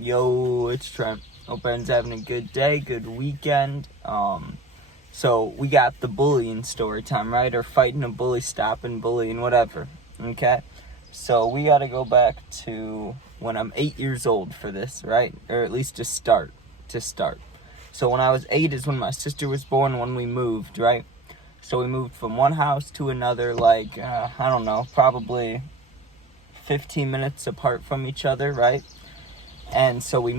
Yo, it's Trent. Hope everyone's having a good day, good weekend. So we got the bullying story time, right? Or fighting a bully, stopping bullying, whatever. Okay? So we gotta go back to when I'm 8 years old for this, right? Or at least to start. So when I was 8 is when my sister was born, when we moved, right? So we moved from one house to another, I don't know, probably 15 minutes apart from each other, right? And so we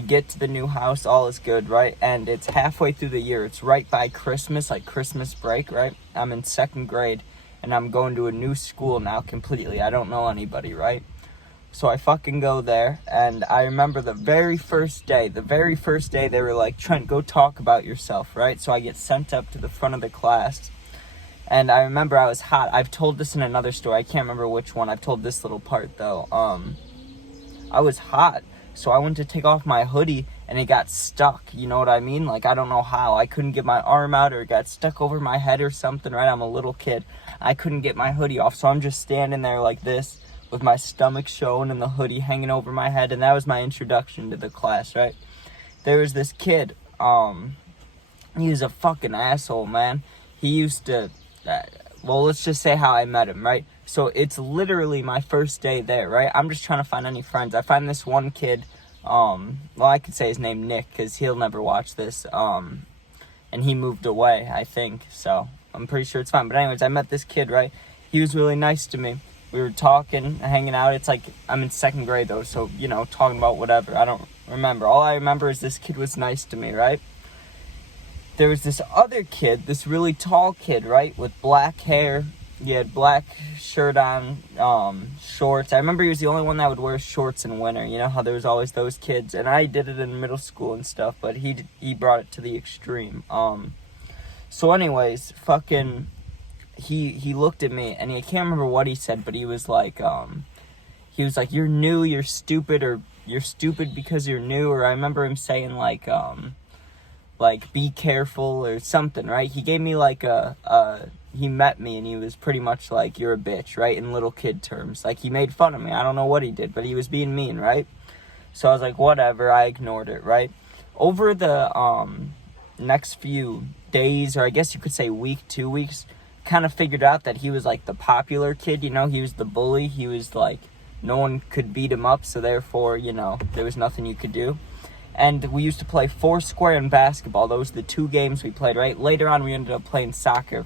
get to the new house, all is good, right? And it's halfway through the year. It's right by Christmas, like Christmas break, right? I'm in second grade, and I'm going to a new school now completely. I don't know anybody, right? So I fucking go there, and I remember the very first day they were like, Trent, go talk about yourself, right? So I get sent up to the front of the class, and I remember I was hot. I've told this in another story. I can't remember which one. I've told this little part, though. I was hot, so I went to take off my hoodie, and it got stuck, you know what I mean? Like, I don't know how. I couldn't get my arm out, or it got stuck over my head or something, right? I'm a little kid. I couldn't get my hoodie off, so I'm just standing there like this, with my stomach showing and the hoodie hanging over my head, and that was my introduction to the class, right? There was this kid, he was a fucking asshole, man. He used to, let's just say how I met him, right? So it's literally my first day there, right? I'm just trying to find any friends. I find this one kid, I could say his name Nick, because he'll never watch this, and he moved away, I think, so I'm pretty sure it's fine. But anyways, I met this kid, right? He was really nice to me. We were talking, hanging out. It's like, I'm in second grade, though, so, talking about whatever. I don't remember. All I remember is this kid was nice to me, right? There was this other kid, this really tall kid, right, with black hair. He had black shirt on, shorts. I remember he was the only one that would wear shorts in winter. You know how there was always those kids? And I did it in middle school and stuff, but he brought it to the extreme. So anyways, fucking, he looked at me, and I can't remember what he said, but he was like, you're new, you're stupid, or you're stupid because you're new, or I remember him saying, like, be careful, or something, right? He gave me, he met me, and he was pretty much like, you're a bitch, right, in little kid terms. Like, he made fun of me. I don't know what he did, but he was being mean, right? So I was like, whatever, I ignored it, right? Over the next few days, or I guess you could say week, 2 weeks, kind of figured out that he was, like, the popular kid, he was the bully. He was, like, no one could beat him up, so therefore, there was nothing you could do. And we used to play Foursquare and basketball. Those were the two games we played, right? Later on, we ended up playing soccer.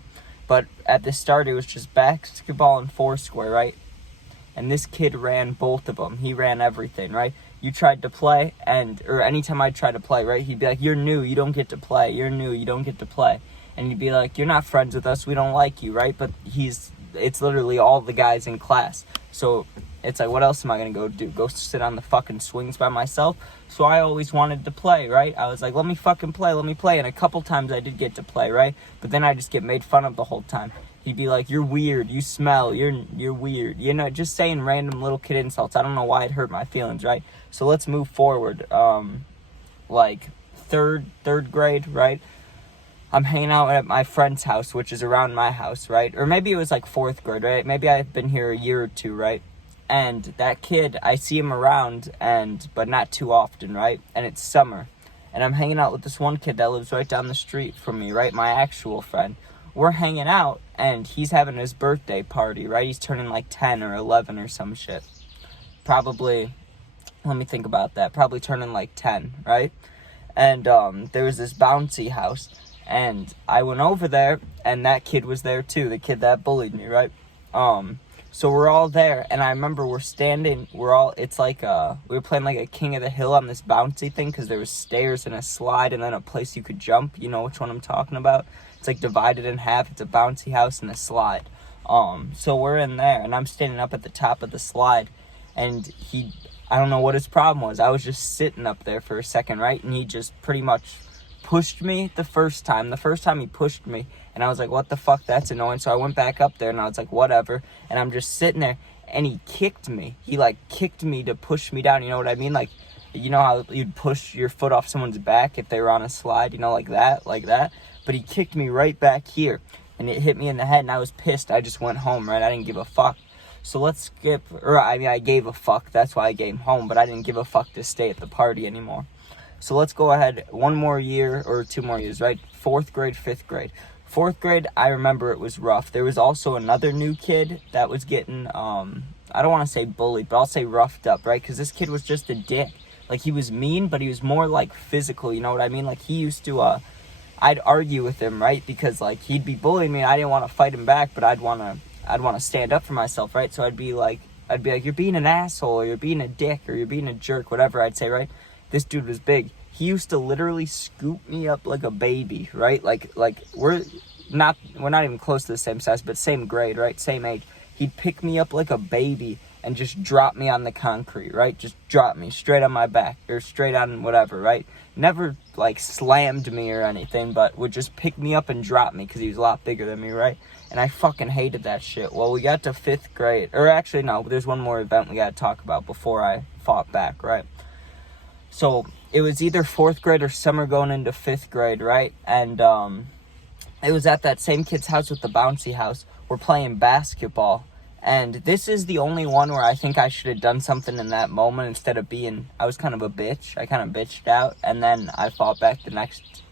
But at the start, it was just basketball and Foursquare, right? And this kid ran both of them. He ran everything, right? You tried to play, or anytime I tried to play, right? He'd be like, you're new, you don't get to play. You're new, you don't get to play. And he'd be like, you're not friends with us, we don't like you, right? But it's literally all the guys in class. So it's like, what else am I going to go do? Go sit on the fucking swings by myself? So I always wanted to play, right? I was like, let me fucking play. And a couple times I did get to play, right? But then I just get made fun of the whole time. He'd be like, you're weird, you smell, you're weird. Just saying random little kid insults. I don't know why it hurt my feelings, right? So let's move forward. Third grade, right? I'm hanging out at my friend's house, which is around my house, right? Or maybe it was like fourth grade, right? Maybe I've been here a year or two, right? And that kid, I see him around, but not too often, right? And it's summer. And I'm hanging out with this one kid that lives right down the street from me, right? My actual friend. We're hanging out, and he's having his birthday party, right? He's turning like 10 or 11 or some shit. Probably, let me think about that. Probably turning like 10, right? And there was this bouncy house. And I went over there, and that kid was there too, the kid that bullied me, right? So we're all there, and I remember it's like, we were playing like a King of the Hill on this bouncy thing, because there was stairs and a slide, and then a place you could jump, you know which one I'm talking about? It's like divided in half, it's a bouncy house and a slide. So we're in there, and I'm standing up at the top of the slide, and I don't know what his problem was. I was just sitting up there for a second, right? And he just pretty much pushed me the first time he pushed me, and I was like, what the fuck, that's annoying. So I went back up there, and I was like, whatever, and I'm just sitting there, and he kicked me. He kicked me to push me down, you know what I mean? Like, you know how you'd push your foot off someone's back if they were on a slide, like that, but he kicked me right back here, and it hit me in the head, and I was pissed. I just went home, right? I didn't give a fuck. So let's skip, or I mean, I gave a fuck. That's why I came home, but I didn't give a fuck to stay at the party anymore. So let's go ahead 1 more year or 2 more years, right? 4th grade, 5th grade. 4th grade, I remember it was rough. There was also another new kid that was getting, I don't want to say bullied, but I'll say roughed up, right? Because this kid was just a dick. Like, he was mean, but he was more, like, physical, you know what I mean? Like, he used to, I'd argue with him, right? Because, like, he'd be bullying me, and I didn't want to fight him back, but I'd want to stand up for myself, right? So I'd be like, you're being an asshole, or you're being a dick, or you're being a jerk, whatever I'd say, right? This dude was big. He used to literally scoop me up like a baby, right? Like we're not even close to the same size, but same grade, right? Same age. He'd pick me up like a baby and just drop me on the concrete, right? Just drop me straight on my back or straight on whatever, right? Never like slammed me or anything, but would just pick me up and drop me because he was a lot bigger than me, right? And I fucking hated that shit. Well, we got to 5th grade, or actually no, there's one more event we got to talk about before I fought back, right? So it was either 4th grade or summer going into 5th grade, right? And it was at that same kid's house with the bouncy house. We're playing basketball. And this is the only one where I think I should have done something in that moment instead of I was kind of a bitch. I kind of bitched out, and then I fought back the next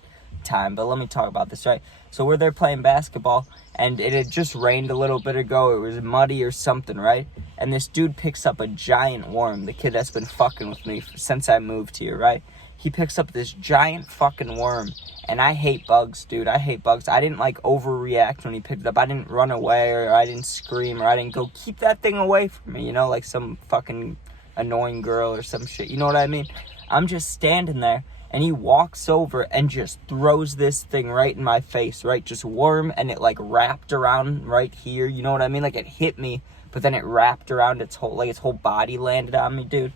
time. But let me talk about this, right? So we're there playing basketball, and it had just rained a little bit ago. It was muddy or something, right? And this dude picks up a giant worm, the kid that's been fucking with me since I moved here, right? He picks up this giant fucking worm, and I hate bugs, dude. I hate bugs. I didn't, like, overreact when he picked it up. I didn't run away, or I didn't scream, or I didn't go, keep that thing away from me, you know, like some fucking annoying girl or some shit. You know what I mean? I'm just standing there, and he walks over and just throws this thing right in my face, right? Just worm, and it, like, wrapped around right here, you know what I mean? Like, it hit me, but then it wrapped around its whole body landed on me, dude.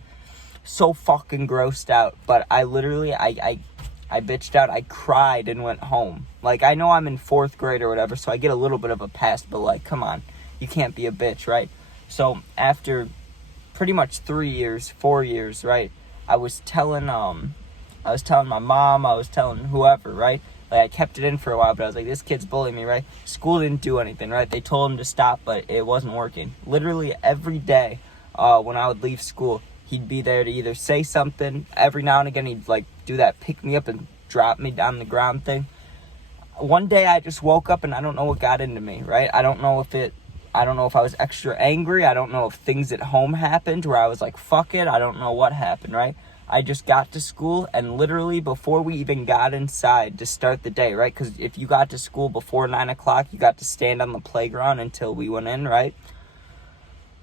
So fucking grossed out, but I literally, I bitched out, I cried and went home. Like, I know I'm in 4th grade or whatever, so I get a little bit of a pass, but like, come on, you can't be a bitch, right? So after pretty much 4 years, right, I was telling my mom, I was telling whoever, right? Like, I kept it in for a while, but I was like, this kid's bullying me, right? School didn't do anything, right? They told him to stop, but it wasn't working. Literally every day, when I would leave school, he'd be there to either say something. Every now and again, he'd, like, do that pick me up and drop me down the ground thing. One day, I just woke up, and I don't know what got into me, right? I don't know if I was extra angry. I don't know if things at home happened where I was like, fuck it. I don't know what happened, right? I just got to school, and literally before we even got inside to start the day, right? Because if you got to school before 9 o'clock, you got to stand on the playground until we went in, right?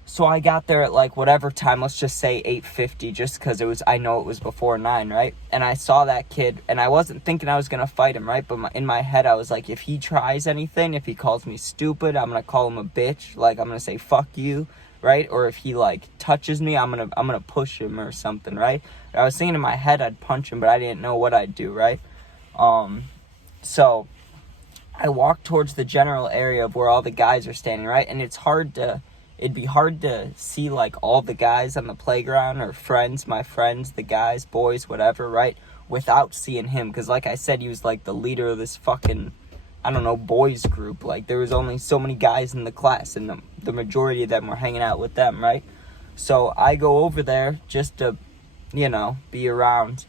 So I got there at, like, whatever time, let's just say 8:50, just because I know it was before 9, right? And I saw that kid, and I wasn't thinking I was going to fight him, right? But in my head, I was like, if he tries anything, if he calls me stupid, I'm going to call him a bitch. Like, I'm going to say, fuck you, right? Or if he, like, touches me, I'm gonna push him or something, right? I was thinking in my head I'd punch him, but I didn't know what I'd do, right? So I walked towards the general area of where all the guys are standing, right? And it'd be hard to see, like, all the guys on the playground or my friends, the guys, boys, whatever, right? Without seeing him. Because, like I said, he was, like, the leader of this fucking, I don't know, boys group. Like, there was only so many guys in the class, and the majority of them were hanging out with them, right? So I go over there just to, you know, be around.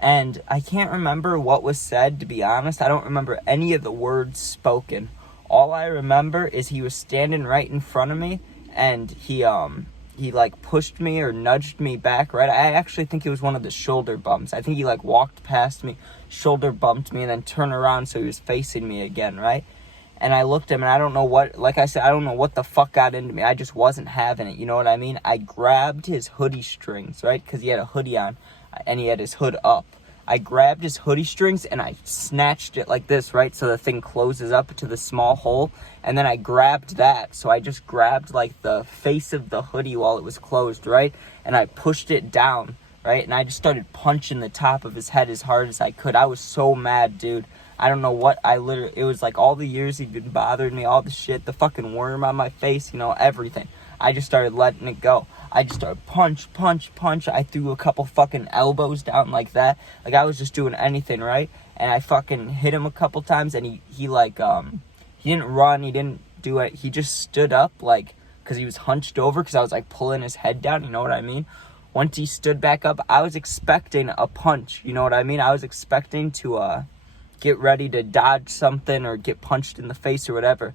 And I can't remember what was said, to be honest. I don't remember any of the words spoken. All I remember is he was standing right in front of me, and he like pushed me or nudged me back, right? I actually think it was one of the shoulder bumps. I think he, like, walked past me, shoulder bumped me, and then turned around so he was facing me again, right? And I looked at him, and I don't know what, like I said, I don't know what the fuck got into me. I just wasn't having it, you know what I mean? I grabbed his hoodie strings, right? Because he had a hoodie on, and he had his hood up. I grabbed his hoodie strings, and I snatched it like this, right? So the thing closes up to the small hole, and then I grabbed that. So I just grabbed, like, the face of the hoodie while it was closed, right? And I pushed it down, right? And I just started punching the top of his head as hard as I could. I was so mad, dude. I don't know what it was like all the years he'd been bothering me, all the shit, the fucking worm on my face, you know, everything. I just started letting it go. I just started punch. I threw a couple fucking elbows down like that. Like, I was just doing anything, right? And I fucking hit him a couple times, and he didn't run, he didn't do it. He just stood up, like, because he was hunched over because I was like pulling his head down, you know what I mean? Once he stood back up, I was expecting a punch, you know what I mean? I was expecting to get ready to dodge something or get punched in the face or whatever.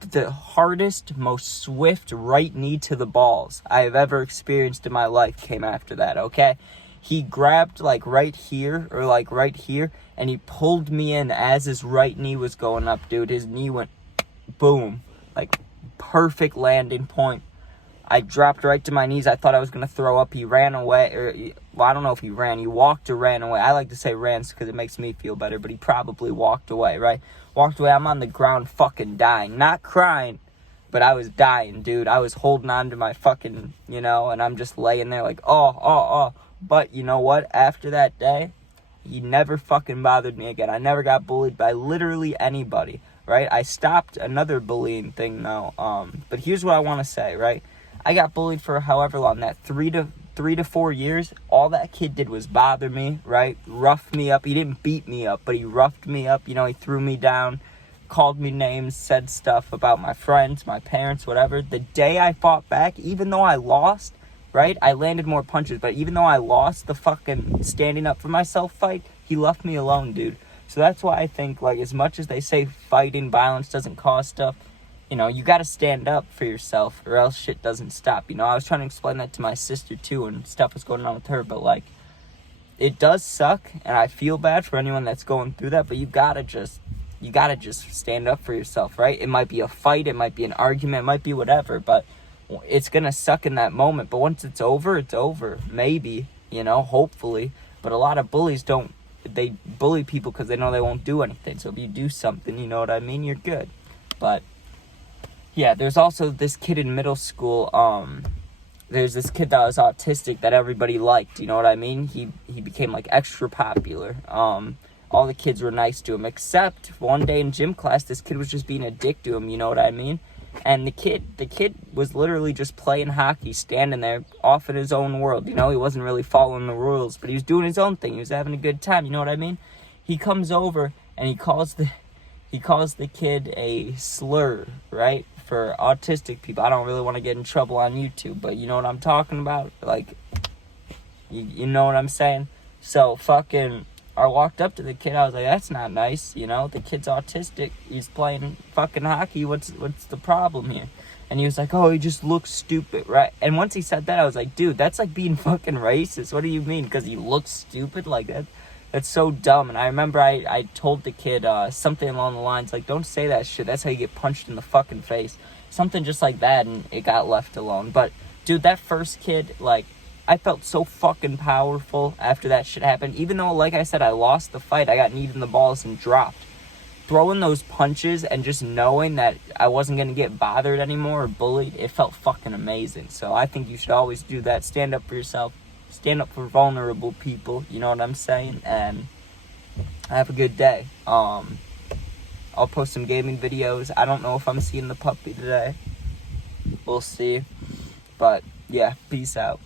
The hardest, most swift right knee to the balls I have ever experienced in my life came after that, okay? He grabbed like right here or like right here, and he pulled me in as his right knee was going up, dude. His knee went boom, like perfect landing point. I dropped right to my knees. I thought I was going to throw up. He ran away. Well, I don't know if he ran. He walked or ran away. I like to say ran because it makes me feel better, but he probably walked away, right? Walked away. I'm on the ground fucking dying. Not crying, but I was dying, dude. I was holding on to my fucking, and I'm just laying there like, oh. But you know what? After that day, he never fucking bothered me again. I never got bullied by literally anybody, right? I stopped another bullying thing, though. But here's what I want to say, right? I got bullied for however long, that 3 to 4 years. All that kid did was bother me, right? Rough me up. He didn't beat me up, but he roughed me up. He threw me down, called me names, said stuff about my friends, my parents, whatever. The day I fought back, even though I lost, right? I landed more punches, but even though I lost the fucking standing up for myself fight, he left me alone, dude. So that's why I think, like, as much as they say fighting, violence doesn't cause stuff, you got to stand up for yourself or else shit doesn't stop. I was trying to explain that to my sister too and stuff was going on with her, but like, it does suck and I feel bad for anyone that's going through that, but you got to just stand up for yourself, right? It might be a fight, it might be an argument, it might be whatever, but it's going to suck in that moment. But once it's over, maybe, hopefully. But a lot of bullies they bully people because they know they won't do anything. So if you do something, you know what I mean, you're good. But yeah, there's also this kid in middle school. There's this kid that was autistic that everybody liked. You know what I mean? He became like extra popular. All the kids were nice to him, except one day in gym class, this kid was just being a dick to him. You know what I mean? And the kid was literally just playing hockey, standing there off in his own world. He wasn't really following the rules, but he was doing his own thing. He was having a good time. You know what I mean? He comes over and he calls the kid a slur, right? For autistic people. I don't really want to get in trouble on YouTube, but you know what I'm talking about? Like, you know what I'm saying? So fucking, I walked up to the kid. I was like, that's not nice. The kid's autistic. He's playing fucking hockey. What's the problem here? And he was like, oh, he just looks stupid, right? And once he said that, I was like, dude, that's like being fucking racist. What do you mean? Because he looks stupid like that? That's so dumb. And I remember I told the kid something along the lines like, don't say that shit. That's how you get punched in the fucking face. Something just like that, and it got left alone. But, dude, that first kid, like, I felt so fucking powerful after that shit happened. Even though, like I said, I lost the fight. I got kneed in the balls and dropped. Throwing those punches and just knowing that I wasn't going to get bothered anymore or bullied, it felt fucking amazing. So I think you should always do that. Stand up for yourself. Stand up for vulnerable people, you know what I'm saying? And have a good day. I'll post some gaming videos. I don't know if I'm seeing the puppy today. We'll see. But yeah, peace out.